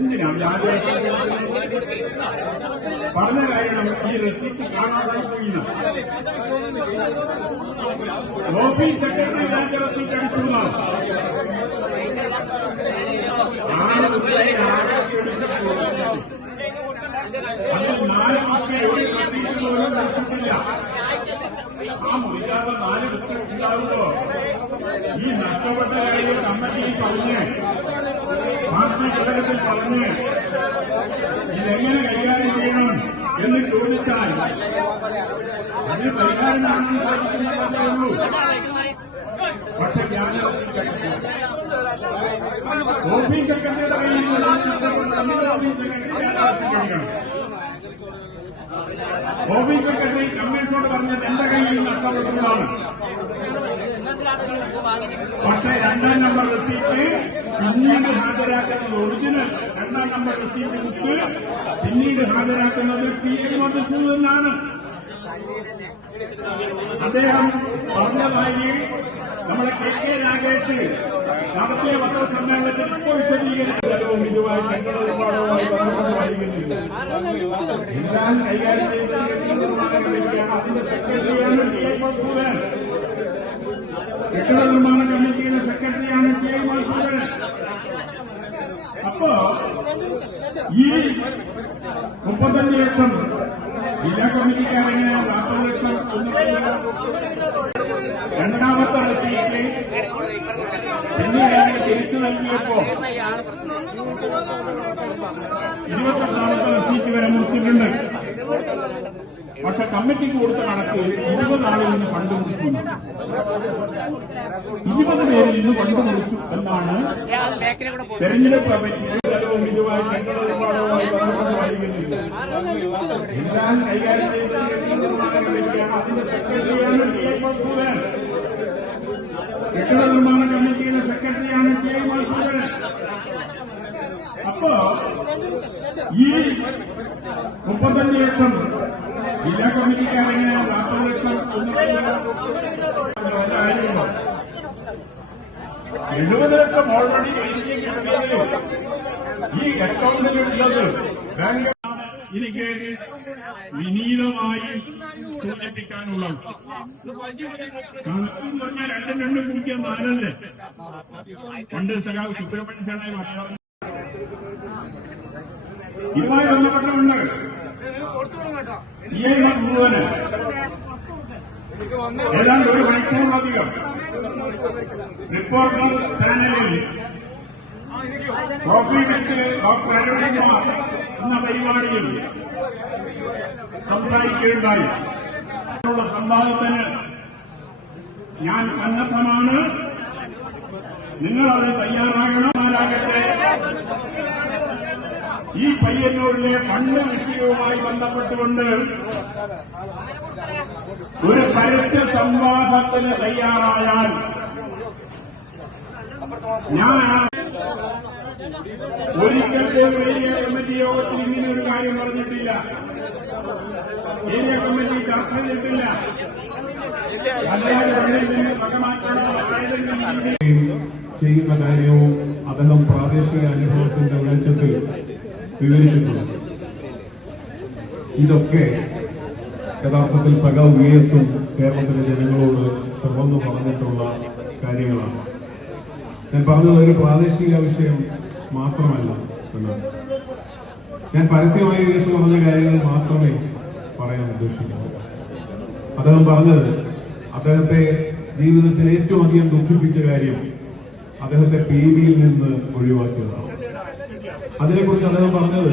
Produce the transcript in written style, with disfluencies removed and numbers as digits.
എന്തിനാ പറഞ്ഞ കാര്യം ഈ റെസിപ്റ്റ് കാണാതായി പോയില്ല. ഓഫീസ് സെക്രട്ടറി വ്യാജ റെസിപ്റ്റ് അടിച്ചുള്ള അതിൽ 4 മാസം ഒരു റെസിപ്റ്റ് പോലും നടത്തിയിട്ടില്ല. ആ മുറിക്കാതെ 4 റെസിപ്റ്റ് ഉണ്ടാവുമോ? ഈ നഷ്ടപ്പെട്ട കാര്യം കമ്മിറ്റി പറഞ്ഞ് പാർട്ടി ഘടകത്തിൽ പറഞ്ഞ് ഇതെങ്ങനെ കൈകാര്യം ചെയ്യണം എന്ന് ചോദിച്ചാൽ അതിന് പരിഹാരം കാണുമെന്ന് സാധിക്കുന്നതേ ഉള്ളൂ. പക്ഷെ വ്യാജ റെസിപ്റ്റ് ഓഫീസ് സെക്രട്ടറിയുടെ കയ്യിൽ ഓഫീസ് സെക്രട്ടറി കമ്മീഷനോട് പറഞ്ഞത് എന്റെ കയ്യിൽ നഷ്ടപ്പെട്ടുള്ളതാണ്. പക്ഷേ 2ാം നമ്പർ റെസീപ്റ്റ് പിന്നീട് ഹാജരാക്കുന്നത് ഒറിജിനൽ 2ാം നമ്പർ റെസീപ്റ്റ് ബുക്ക് പിന്നീട് ഹാജരാക്കുന്നത് PM മധുസൂദനാണ്. അദ്ദേഹം പറഞ്ഞതായി നമ്മളെ KK രാഗേഷ് നടത്തിയ പത്രസമ്മേളനത്തിൽ ഇപ്പോൾ വിശദീകരിക്കും. ഇതുമായി കെട്ടിടനിർമ്മാണവുമായി ബന്ധപ്പെട്ട് എല്ലാം കൈകാര്യം ചെയ്തിരിക്കുകയാണ്. അതിന്റെ സെക്രട്ടറിയാണ് TA മധുസൂദൻ. കെട്ടിട നിർമ്മാണ കമ്മിറ്റിയുടെ സെക്രട്ടറിയാണ് TA മധുസൂദൻ. അപ്പോ ഈ 35 ലക്ഷം ജില്ലാ കമ്മിറ്റിക്കാരെങ്ങനെ 40 ലക്ഷം 2ാമത്തെ റെസീപ്റ്റ് പിന്നീട് തിരിച്ചു നൽകിയപ്പോ 28ാമത്തെ റെസീപ്റ്റ് വരെ മുറിച്ചിട്ടുണ്ട്. പക്ഷെ കമ്മിറ്റിക്ക് കൊടുത്ത കണക്ക് 20 ആളിൽ നിന്ന് ഫണ്ട് മുറിച്ചു, 20 പേരിൽ നിന്ന് ഫണ്ട് മുറിച്ചു എന്നാണ് തെരഞ്ഞെടുപ്പ് കമ്മിറ്റി ഇതുമായി കെട്ടിടനിർമ്മാണവുമായി ബന്ധപ്പെട്ട് വൈകുന്നത്. എല്ലാം കൈകാര്യം ചെയ്തിരിക്കുകയാണ്. അതിന്റെ സെക്രട്ടറിയാണ് TA മധുസൂദൻ. കെട്ടിട നിർമ്മാണ കമ്മിറ്റിയുടെ സെക്രട്ടറിയാണ് TA മധുസൂദൻ. അപ്പോ ഈ 35 ലക്ഷം ജില്ലാ കമ്മിറ്റിക്കാരെങ്ങനെ 40 ലക്ഷം 70 ലക്ഷം ഓൾറെഡി ഈ അക്കൗണ്ടിലുള്ളത് ബാങ്ക് എനിക്ക് വിനീതമായി സൂചിപ്പിക്കാനുള്ളത്. കണക്കും പറഞ്ഞാൽ 2 കുടിക്കാൻ 4 പണ്ട് സഖാവ് സുബ്രഹ്മണ്യ സേനായി പറയാം. ഇതുമായി ബന്ധപ്പെട്ടുകൊണ്ട് മുഴുവന് ഏതാണ്ട് 1 മണിക്കൂറിലധികം റിപ്പോർട്ടർ ചാനലിൽ കോഫി വിത്ത് ഡോക്ടർ അരുൺകുമാർ എന്ന പരിപാടിയിൽ സംസാരിക്കുകയുണ്ടായി. സംവാദത്തിന് ഞാൻ സന്നദ്ധമാണ്, നിങ്ങളത് തയ്യാറാകണമാരാകട്ടെ. ഈ പയ്യന്നൂരിലെ ഫണ്ട് വിഷയവുമായി ബന്ധപ്പെട്ടുകൊണ്ട് ഒരു പരസ്യ സംവാദത്തിന് തയ്യാറായാൽ ഞാൻ ഒരിക്കൽ പോലും ഏരിയ കമ്മിറ്റി യോഗത്തിൽ ഇങ്ങനെ ഒരു കാര്യം പറഞ്ഞിട്ടില്ല. ഏരിയ കമ്മിറ്റി ചർച്ച ചെയ്തിട്ടില്ല. ചെയ്യുന്ന കാര്യവും അദ്ദേഹം പ്രാദേശിക അനുഭവത്തിന്റെ വെളിച്ചത്തിൽ വിവരിച്ചിട്ടുണ്ട്. ഇതൊക്കെ യഥാർത്ഥത്തിൽ സഖാവ് VS-ഉം കേരളത്തിലെ ജനങ്ങളോട് തുറന്നു പറഞ്ഞിട്ടുള്ള കാര്യങ്ങളാണ്. ഞാൻ പറഞ്ഞത് ഒരു പ്രാദേശിക വിഷയം മാത്രമല്ല എന്നാണ്. ഞാൻ പരസ്യമായി VS പറഞ്ഞ കാര്യങ്ങൾ മാത്രമേ പറയാൻ ഉദ്ദേശിക്കുന്നു. അദ്ദേഹം പറഞ്ഞത് അദ്ദേഹത്തെ ജീവിതത്തിൽ ഏറ്റവും അധികം ദുഃഖിപ്പിച്ച കാര്യം അദ്ദേഹത്തെ PB-യിൽ നിന്ന് ഒഴിവാക്കിയതാണ്. അതിനെക്കുറിച്ച് അദ്ദേഹം പറഞ്ഞത്